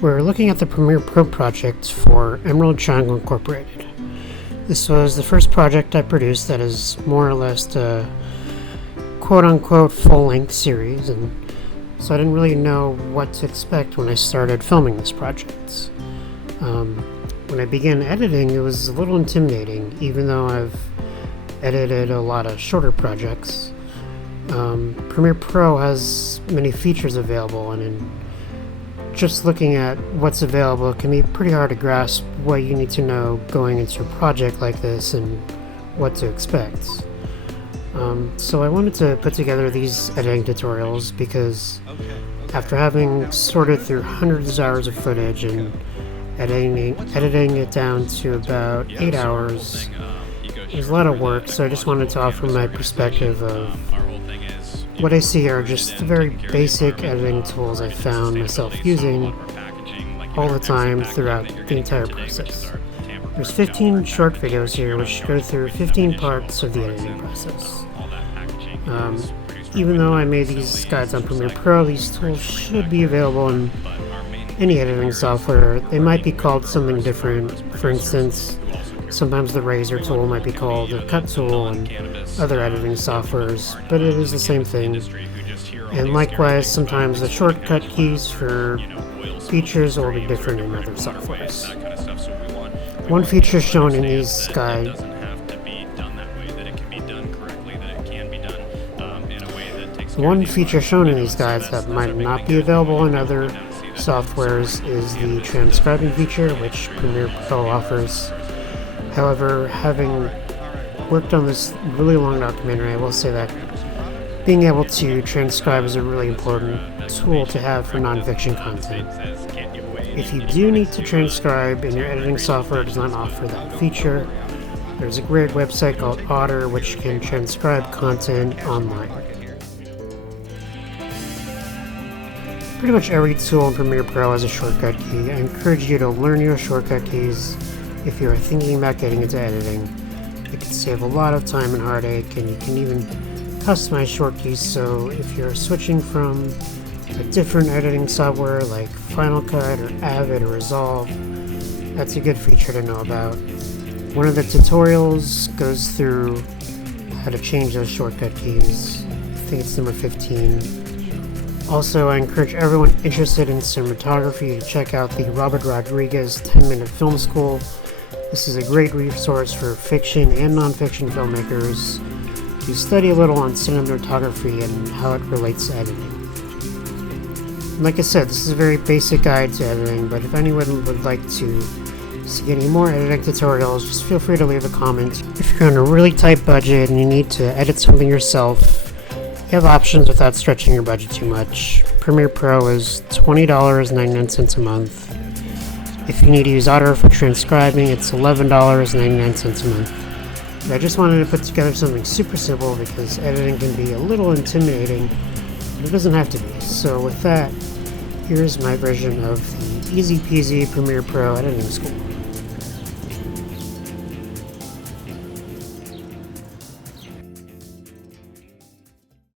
We're looking at the Premiere Pro project for Emerald Triangle Incorporated. This was the first project I produced that is more or less a quote-unquote full-length series, and so I didn't really know what to expect when I started filming this project. When I began editing, it was a little intimidating, even though I've edited a lot of shorter projects. Premiere Pro has many features available, and in just looking at what's available, it can be pretty hard to grasp what you need to know going into a project like this and what to expect. So I wanted to put together these editing tutorials because after having sorted through hundreds of hours of footage and editing it down to about 8 hours, it was a lot of work, so I just wanted to offer my perspective of what I see are just the very basic editing tools I found myself using all the time throughout the entire process. There's 15 short videos here which go through 15 parts of the editing process. Even though I made these guides on Premiere Pro, these tools should be available in any editing software. They might be called something different. For instance, sometimes the razor tool might be called the cut tool and other editing softwares, but it is the same thing. And likewise, sometimes the shortcut keys for features will be different in other softwares. One feature shown in these guides that might not be available in other softwares is the transcribing feature, which Premiere Pro offers. However, having worked on this really long documentary, I will say that being able to transcribe is a really important tool to have for nonfiction content. If you do need to transcribe and your editing software does not offer that feature, there's a great website called Otter which can transcribe content online. Pretty much every tool in Premiere Pro has a shortcut key. I encourage you to learn your shortcut keys if you are thinking about getting into editing. It can save a lot of time and heartache, and you can even customize short keys, so if you're switching from a different editing software like Final Cut or Avid or Resolve, that's a good feature to know about. One of the tutorials goes through how to change those shortcut keys. I think it's number 15. Also, I encourage everyone interested in cinematography to check out the Robert Rodriguez 10-Minute Film School. This is a great resource for fiction and non-fiction filmmakers to study a little on cinematography and how it relates to editing. Like I said, this is a very basic guide to editing, but if anyone would like to see any more editing tutorials, just feel free to leave a comment. If you're on a really tight budget and you need to edit something yourself, you have options without stretching your budget too much. Premiere Pro is $20.99 a month. If you need to use Otter for transcribing, it's $11.99 a month. But I just wanted to put together something super simple because editing can be a little intimidating, but it doesn't have to be. So with that, here's my version of the Easy Peasy Premiere Pro Editing School.